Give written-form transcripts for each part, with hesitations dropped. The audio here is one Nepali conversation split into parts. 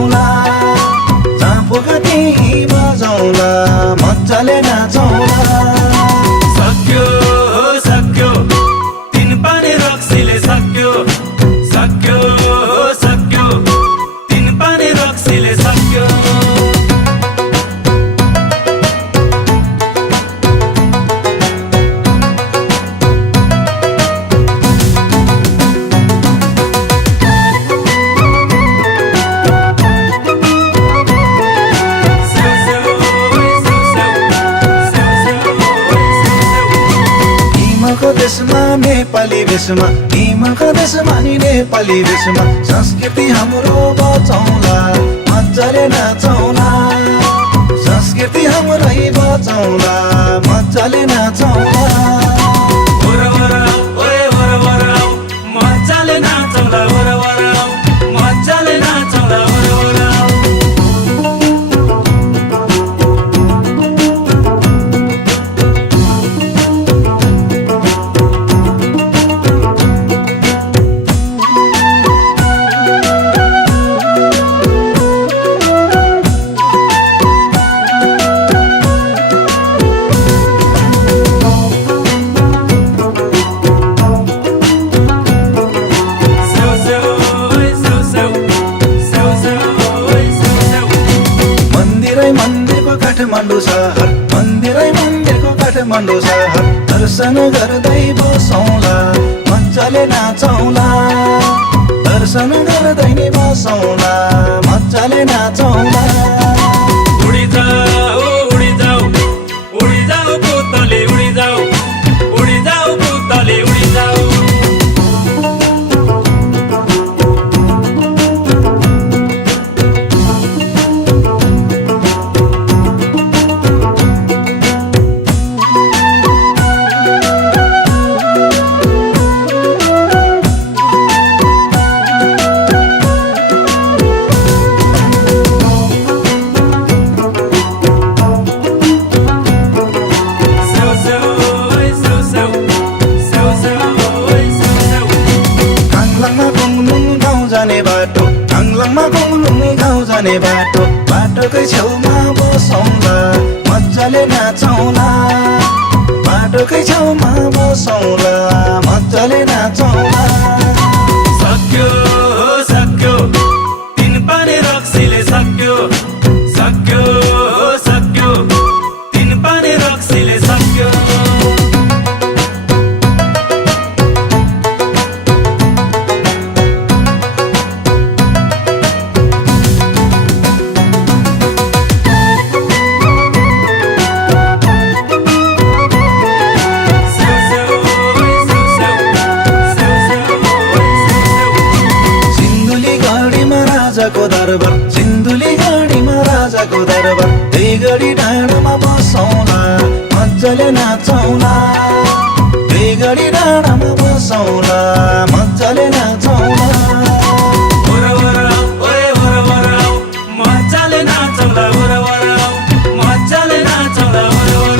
नाचौँला जाँपो त्यही बजाउँला मजाले नाचौँला सक्यो सक्यो तीन पानी रक्सीले सक्यो सक्यो सक्यो तीन पानी रक्सीले सक्यो हिमको देशमा नेपाली भेषमा हिमको देशमा नि नेपाली भेषमा संस्कृति हाम्रो बचाउँला मजाले नाचौँला संस्कृति हाम्रै बचाउँला मजाले नाचौँला वरवर ओए वरवर मजाले नाचौँला वरवर मजाले नाचौँला वरवर काठमाडौँ सहर मन्दिरै मन्दिरको काठमाडौँ सहर दर्शन गर्दै बसौँला मजाले नाचौँला दर्शन गर्दै नि बसौँला मजाले नाचौँला उडी जाऊ पुतली उडी जाऊ पुतली उडी जाऊ थाङलाङमा गुङलुङ गाउँ जाने बाटो बाटोकै छेउमा बसौँला मजाले नाचौँला बाटोकै छेउमा बसौँला मजाले नाचौँला सक्यो सक्यो तीन पानी रक्सीले सक्यो सक्यो सक्यो तीन पानी रक्सीले सक्यो सिन्धुली गाडीमा राजाको दरबार त्यही गडी डाँडामा बसौँला मजाले नाचौँला त्यही गडी डाँडामा बसौँला मजाले नाचौँला वरवर ओए वरवर मजाले नाचौँला वरवर मजाले नाचौँला वरवर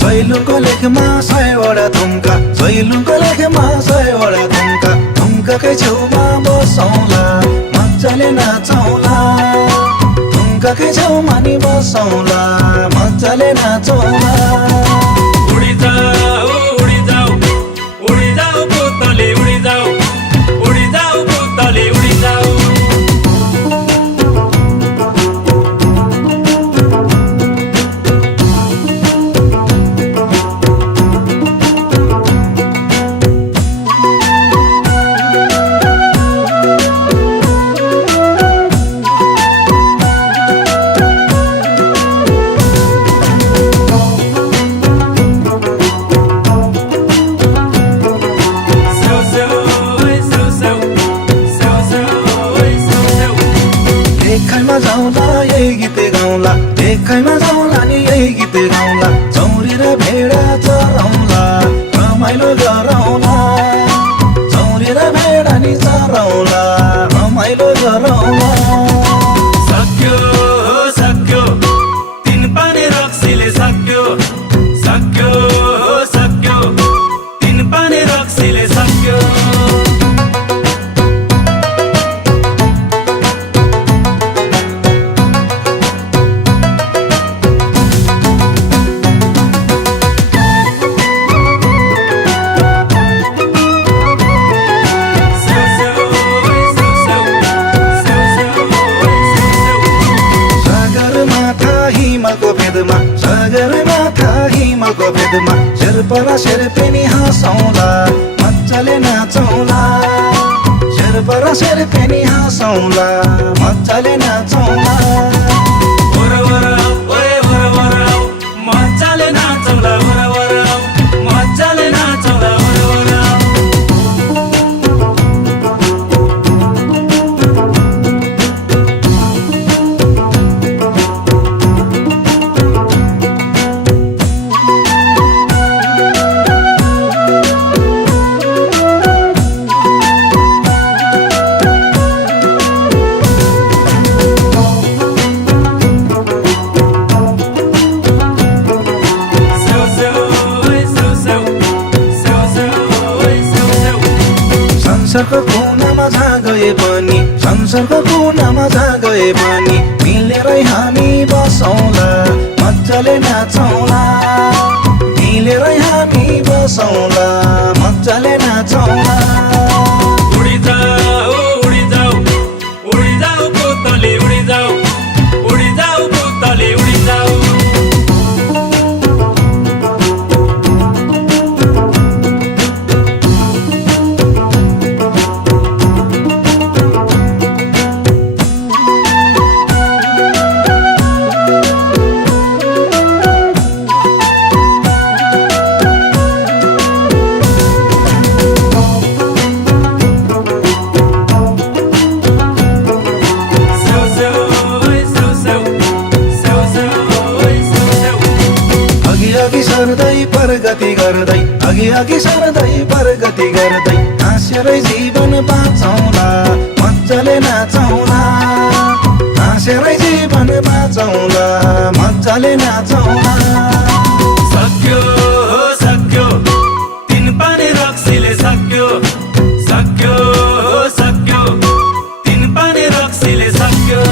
सैलुङको लेखमा 100वटा थुम्का सैलुङको लेखमा 100वटा थुम्का थुम्काकै छेउमा बसौँला मजाले नाचौँला थुम्काकै छेउमा नि बसौँला मजाले नाचौँला उडी जाऊ पुतली उडी जाऊ पुतली उडी जाऊ देखैमा जाउँला यही गीत गाउँला देखैमा जाउँला नि यही गीत गाउँला चौरी र भेडा चराउँला रमाइलो गरौँला चौरी र भेडा नि चराउँला रमाइलो गरौँला सक्यो सक्यो तीन पाने रक्सीले सक्यो सक्यो सक्यो तीन पाने रक्सीले सक्यो सगरमाथा हिमको भेदमा शेर्पा र शेर्पेनी हाँसौँला मजाले नाचौँला शेर्पा र शेर्पेनी हाँसौँला मजाले नाचौँला मजाले नाचौँला मजाले नाचौँला संसारको कुनामा जहाँ गए पनि संसारको कुनामा जहाँ गए पनि मिलेरै हामी बसौँला मजाले नाचौँला मिलेरै हामी बसौँला मजाले नाचौँला उडी जाऊ उडी जाऊ उडी जाऊ पुतली उडी जाऊ उडी जाऊ पुतली उडी जाऊ अघि सर्दै प्रगति गर्दै हाँसेरै जीवन बाँचौँला मजाले नाचौँला हाँसेरै जीवन बाँचौँला मजाले नाचौँला सक्यो सक्यो तीन पाने रक्सीले सक्यो सक्यो सक्यो तीन पाने रक्सीले सक्यो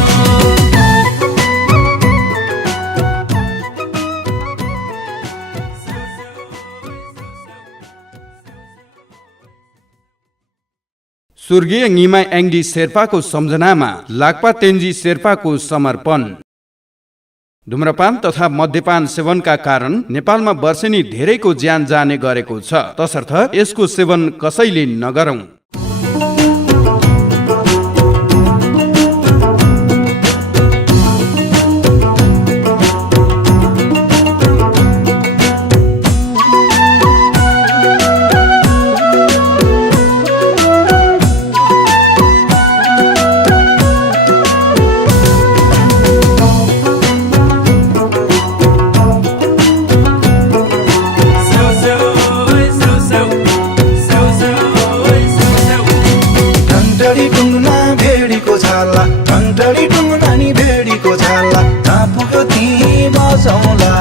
स्वर्गीय निमा याङदी शेर्पाको सम्झनामा लाक्पा तेन्जी शेर्पाको समर्पण। धूम्रपान तथा मद्यपान सेवनका कारण नेपालमा वर्षेनी धेरैको ज्यान जाने गरेको छ, तसर्थ यसको सेवन कसैले नगरौं। टंटडी टुङ्ना नि भेडीको छाला तापुको ती बजाउँला